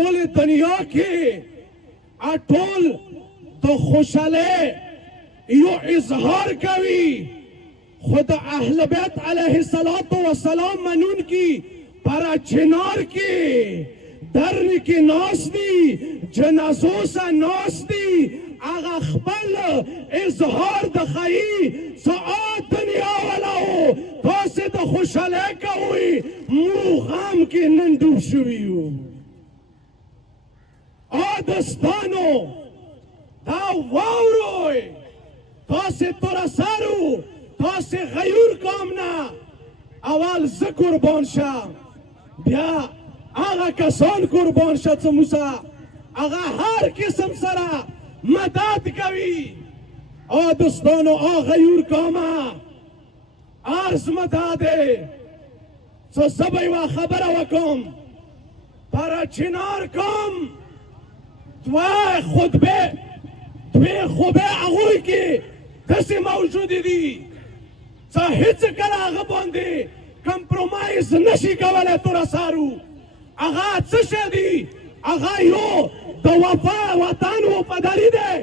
ټول دنیا کې ټول د خوشحالۍ یو اظهار کوي، خو د اهل بیت علیه السلام منونکي پر چنار کې درن کې ناست دي، جنازو سره ناست دي، هغه خپل اظهار د ښایي څه دنیا والاو تاسې د خوشحالۍ کوئ، موږ غم کې نن ډوب شوي یو. دوستانو دا واوروئ، تاسې تورسرو، تاسې غیور قوم نه اول زه قربان شم، بیا هغه کسان قربان شه چې موسی هغه هر قسم سره مدد کوي. دوستانو غیور قومه عرض مده ده چې زه به یوه خبره وکړم، پر چنار قوم دوه خوبې هغوی کې داسې موجودې دي چې هېڅ کله هغه باندې کمپرومایز نشي کولی. تورسارو هغه څه شی دي؟ هغه یو د وطن وفاداري دی،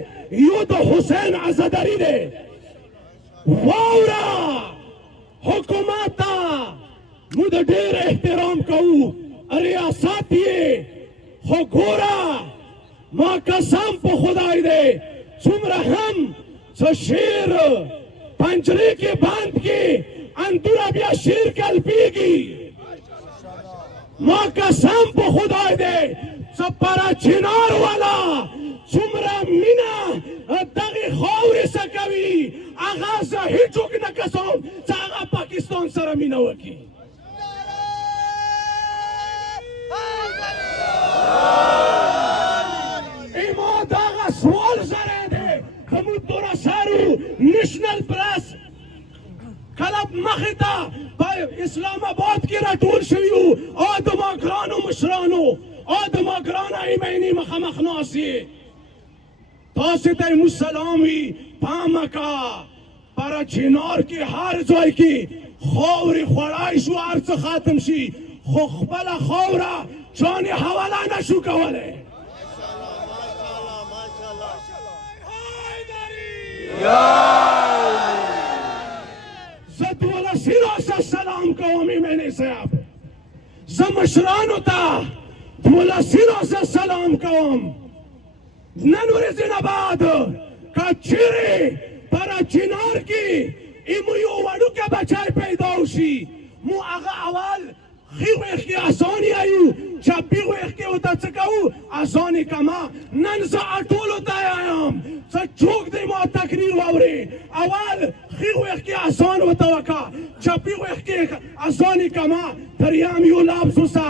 یو د حسین عزاداري دی. واوره حکومت ته موږ د ډېر احترام کوو، ریاست یې، خو ګوره ما قسم په خدای دی څومره هم څه شیر پنجرې کې بند کړي اندوره بیا شیر کلپیږي. ما قسم په خدای دی چې پر چنار والا څومره مینه دغې خاورې سره کوي، هغه زه هېڅوک نه کسوم چې هغه پاکستان سره مینه وکړي. ما دغه سوال زری دی که موږ تورسرو نیشنل پرس کلب مخې ته په اسلام آباد کې راټول شوي یو، د ماګرانو مشرانو، د ماګرانه ایمیني مخامخ ناست یې. تاسې ته یې موږ سلام وي، پام وکړه پر چنار کې هر ځای کې خاورې خوړی شو، هر څه ختم شي، خو خپله خاوره چا یې حواله نشو کولی. زه دولسي راسه سلام کوم ایمني صاحب، زه مشرانو ته دولسي راسه سلام کوم. نن ورځې نه بعد که چیرې پر چنار کې ایمو یو وړوکی بچی پیدا وشي، مو هغه اول ښي غوږ کې اذان یایو، چپي غوږ کې ورته څه کوو اذان یې کمه. نن زه ټولو ته یم چې څوک دی ما تقریر واوري، اول ښي غوږ کې اذان ورته وکړه، چپي غوږ کې اذان یې کمه. دریم یو لفظ وسه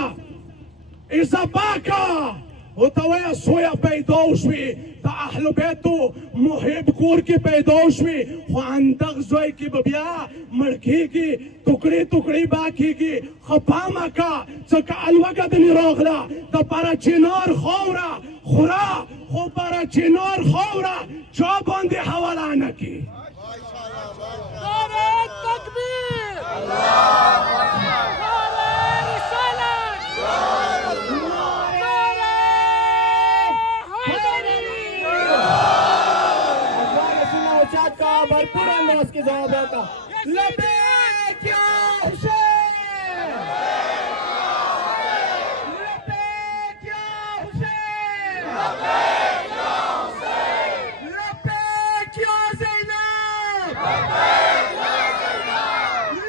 اضافه کړه، ورته وایه سویه پیدا وشوې، د اهل بیتو محب کور کې پیدا وشوې، خو همدغه ځای کې به بیا مړ کېږي، ټوکړې ټوکړې به کېږي. ښه پام وکړه چې که الوګه دنې راغله د پر چنار خاوره خوره، خو پر چنار خاوره چا باندې حواله نه کړي. نعره تکبیر، الله اکبر، نعره رسالت، نعره حیدری. اخبار سنة وچات کا بھرپور انداز کے جواب دیتا. لبیک یا حسین، لبیک یا حسین، لبیک یا حسین، لبیک یا زینب، لبیک یا زینب،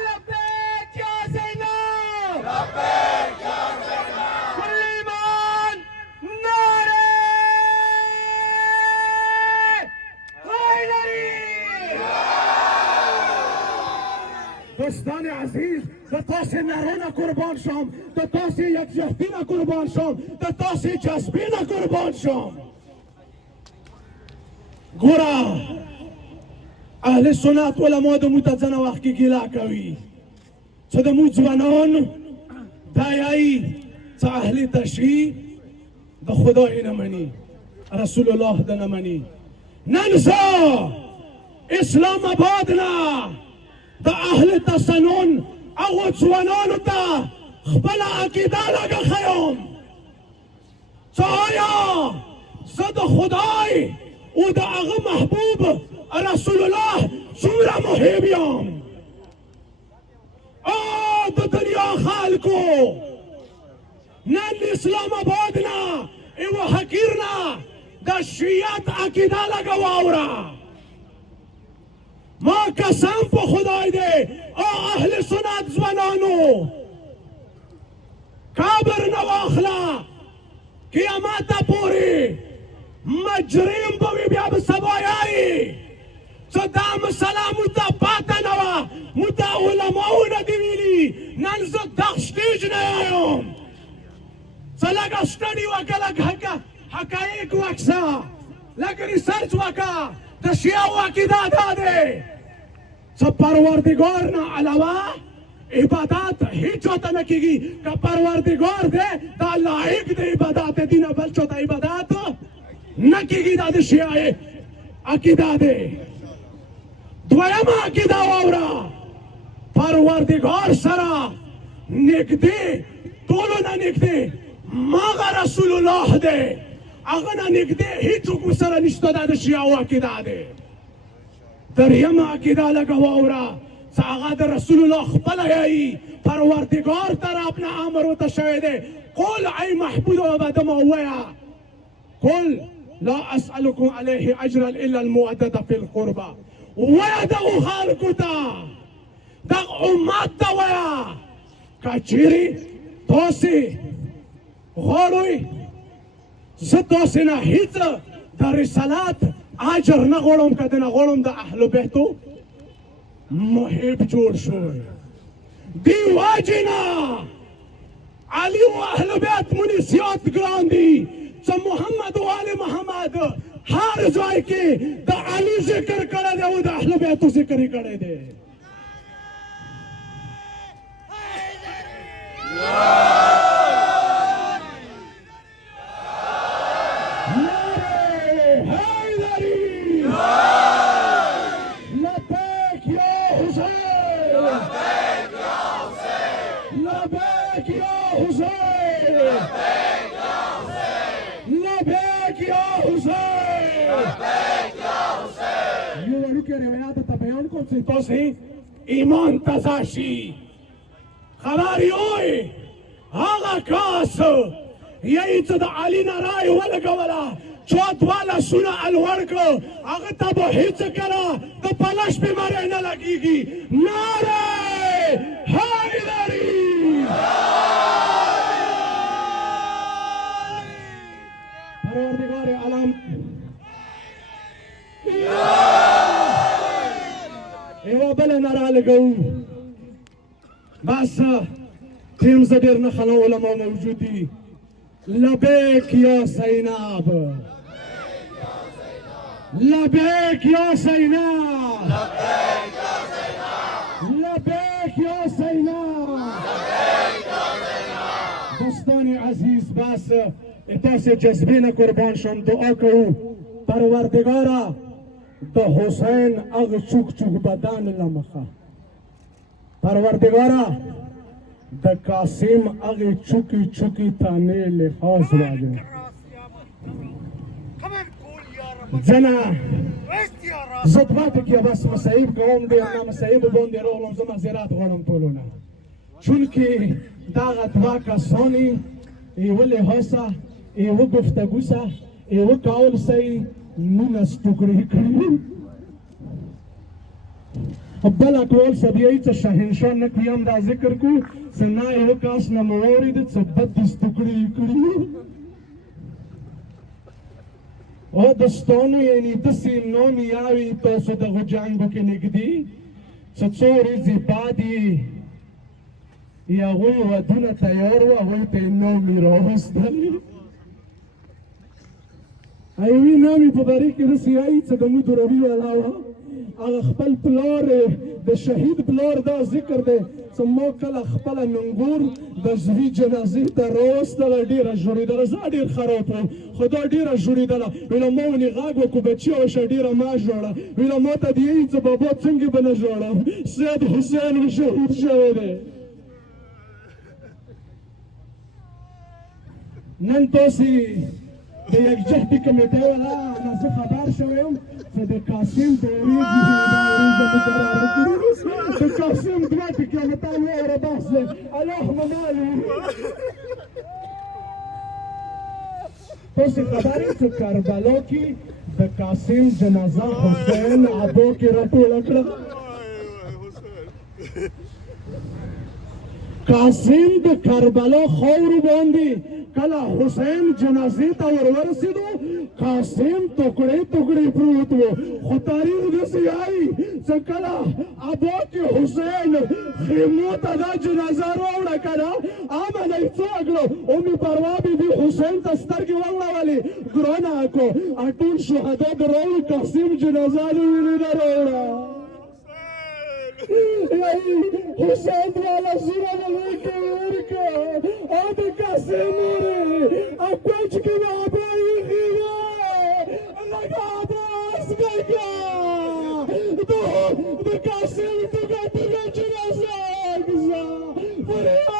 لبیک یا زینب، لبیک یا زینب. کل ایمان نعرہ حیدری. دوستان عزیز، د تاسې نعرو نه قربان شم، د تاسې یکجهتي نه قربان شم، د تاسې جذبې نه قربان شم. ګوره اهل سنت علما د موږ ته ځنه وخت کې ګیله کوي چې د موږ ځوانان دا یایي چې اهل تشیع د خدای نه مني، رسول الله د نه مني. نن زه اسلام آباد نه د اهل تسنن هغو ځوانانو ته خپله عقیده لږه ښیم چې څه آیا زه د خدای او د هغه محبوب رسول الله څومره محب یم. او د دنیا خلکو نن اسلام آباد نه ایوه حقیر نه د شیعت عقیده لږه واوره. ما قسم په خدای دی او اهل سنت ځوانانو کابر نه واخله قیامته پورې مجرم به وي بیا به سبا یایي څه دا مسله موږ ته پاته نه وه موږ ته علماو نه دي ویلي نن زه دغه سټیج نه یم څه لږه سټډي وکړه لږ حقایق وکړه لږ ریسرچ وکړه د شیعو عقیده دا دی څه پروردګار نه علاوه عبادت هیچ چاته نه کیږي که پروردګار دی دا لایق د عبادت دی نه بل چاته عبادت نه کیږي دا د شیعه عقیده دی. دویمه عقیده واوره پروردګار سره نږدې ټولو نه نږدې ماغه رسول الله دی هغه نه نږدې هیڅوک سره نشته دا د شیعو عقیده دی. دریمه عقیده لږه واوره څه هغه د رسول الله خپله یایي پروردګار طرف نه امر ورته شوی دی قل ای محبوبه به ده ما ووایه قل لا اسألكم عليه اجرا الا المودة في القربى. ووایه دغو خلکو ته دغه امت ته وایه که چیرې تاسې غواړئ زه تاسې نه هیڅ د رسالت اجر نه غواړم که د نه غواړم د اهل بیتو محب جوړ شوی. دی وجې نه علي و اهل بیت مونې زیات ګران دي څه محمد و آل محمد هر ځای کې د علي ذکر کړی دی او د اهل بیتو ذکر یې کړی دی. تاسې ایمان تازه شي خبر یوئ هغه کس یایي چې د علي نه رای ولګوله چا دوه لاسونه الوړ کړه هغه ته به هېڅ کله د پلش بیماری نه لګېږي. نعره حیدري پروردگار عالم ایوه بله نره لګوو بس ټیم زه ډېر نه خلا علما موجود دي. لبیک یا زینب لبیک یا زینب لبیک یا زینب. دوستان عزیز بس تاسې جذبې نه قربان شم دعا کوو پروردګاره د حسین هغه چوک چوک بدن له مخه پروردګاره د قاسم هغې چوکې چوکې تانې لحاظ واجه ځنه زه دوه ټکي بس مصیب کوم ډېر نه مصیبو باندې راغلم زه معذرت غواړم ټولو نه چونکې دغه دوه کسانې یوه لحاظه یوه گفتگوسه یوه قول سه 19 ټوکرې کړي بله کول څه بیا څه شهنشاه نه کړي هم دا ذکر کو څه نه یوه کس نه مو واورېده څه 32 ټوکرې یې کړي او دوستانو یعنې داسې نام یاوي تاسو دغو جنګو کې نږدې څه څو ورځې بعد یې هغوی ودونه تیار وه هغوی ته یې نام یې راوستل ایوی نامی په بری کې داسې وایي چې د مو دروي والا وه هغه خپل پلار د شهید پلار دا ذکر دی چې ما کله خپله ننګور د زوی جنازې ته راوستله ډېره ژړېدله زه ډېر خراب وم خو دا ډېره ژړېدله ویله ما ونې غږ وکړو بچي وشه ډېره مه ژړه ویله ما ته دې یي چې بابا څنګه به نه ژړم سید حسین شهید شوی دی نن تاسې د یکجهتي کمیټې والا نه زه خبر شوی یم چې د قاسم د وریجې دا وریجه مقرره کړي د قاسم دوه ټکي متان واوره بحث دی اللهم مالي تاسې خبر یې چې کربلا کې د قاسم جنازه حسین ابو کې راټوله کړه قاسم د کربلا خاورو باندې کله حسین جنازې ته ورورسېدو قاسم ټوکړې ټوکړې پروت و خو تاریخ داسې وایي چې کله ابا کې حسین خیمو ته دا جنازه راوړه که نه امنه یې څه وکړو امي پروا بیبي حسین ته سترګې واړولې ګرانه کو ټول شهدا د راوړو قاسم جنازه نه وینې نه راوړه حسین والا سورہ لیکے ورکا آب قاسم موری اب کچھ کنا بائی خیرہ لگا باس گیا دو قاسم تو گا چنازہ اگزا